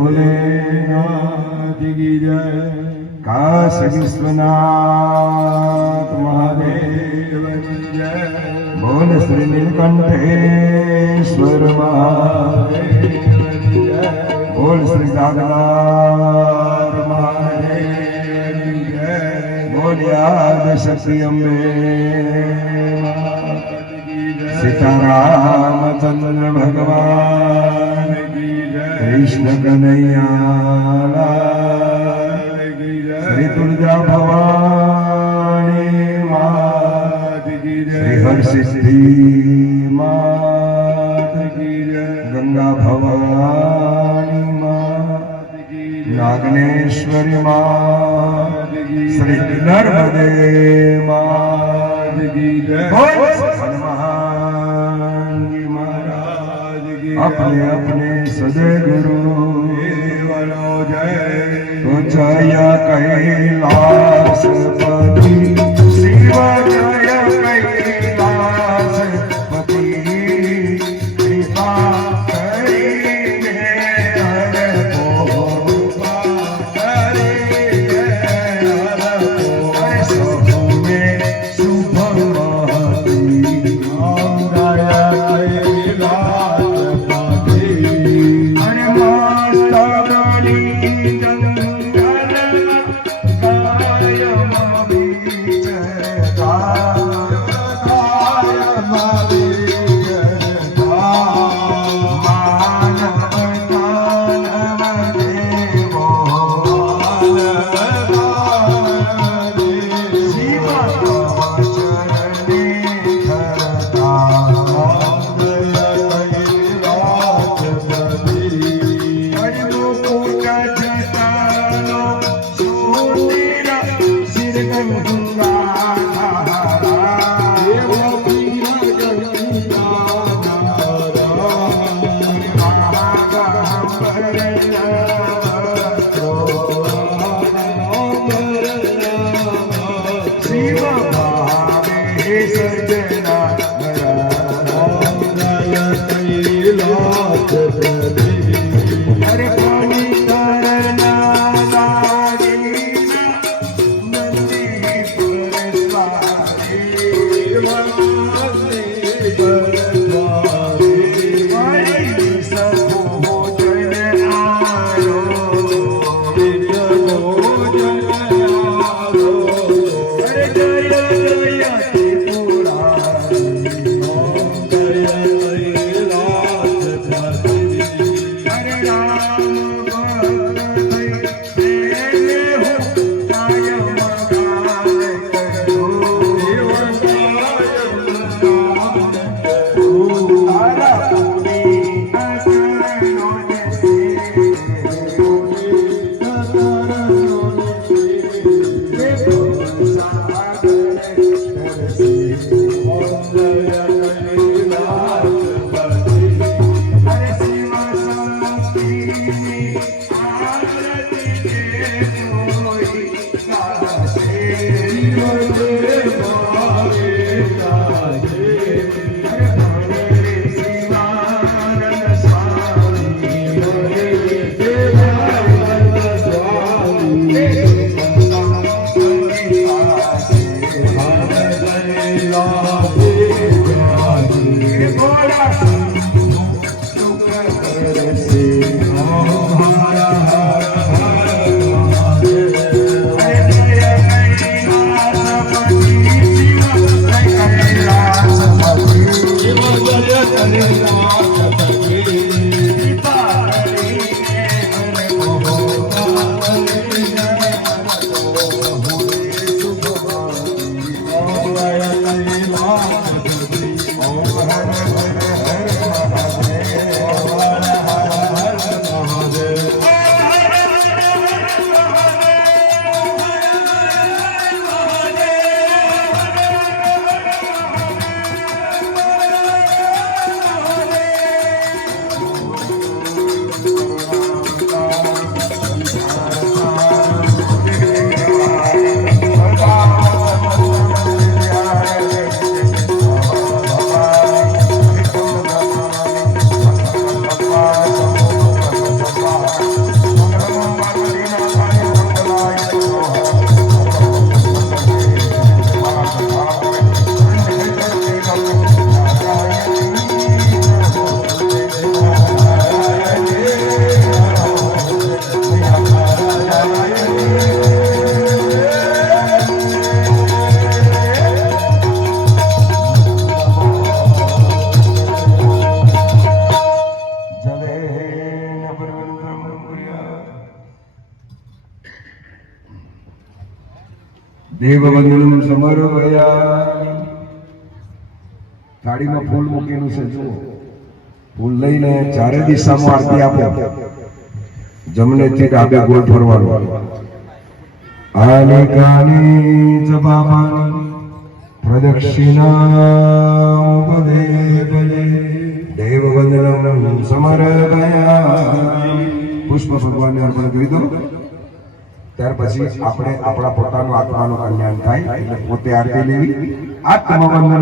भोलेनाथ की जय। काशी विश्वनाथ महादेव की जय। बोल श्री नीलकंठेश्वर महादेव की जय। बोल श्री नागनाथ महादेव की जय। बोल आद शक्ति अम्बे सीतारामचंद्र भगवान की जय। कृष्ण कन्हैया की जय। श्री तुलजा भवानी मात की जय। श्री हरसिद्धि मात की जय। गंगा भवानी मात की जय। नागनेश्वरी मात की जय। श्री नर्मदे मात की जय। अपने अपने सदगुरु देवनो जय। तो जय कैलाश पति शिव जय कैलाश पति। कृपा करिए हर गोपा करिए हर गोपा। सबों में शुभ महती દેવવંદનમ સમર્પયામિ. થાળીમાં ફૂલ મૂકેલું છે જુઓ. ફૂલ લઈને ચારે દિશામાં આરતી આપો. જમણેથી ડાબે ગોળ ફરવાનું. આની કાની જપામાની પ્રદક્ષિણા ઉપદે ભજે. દેવવંદનમ સમર્પયામિ. પુષ્પ ભગવાનને અર્પણ કરી દો. ત્યાર પછી આપણે આપણા પોતાનું આત્માનું કલ્યાણ થાય એટલે પોતે આરતી લેવી. આત્મવંદન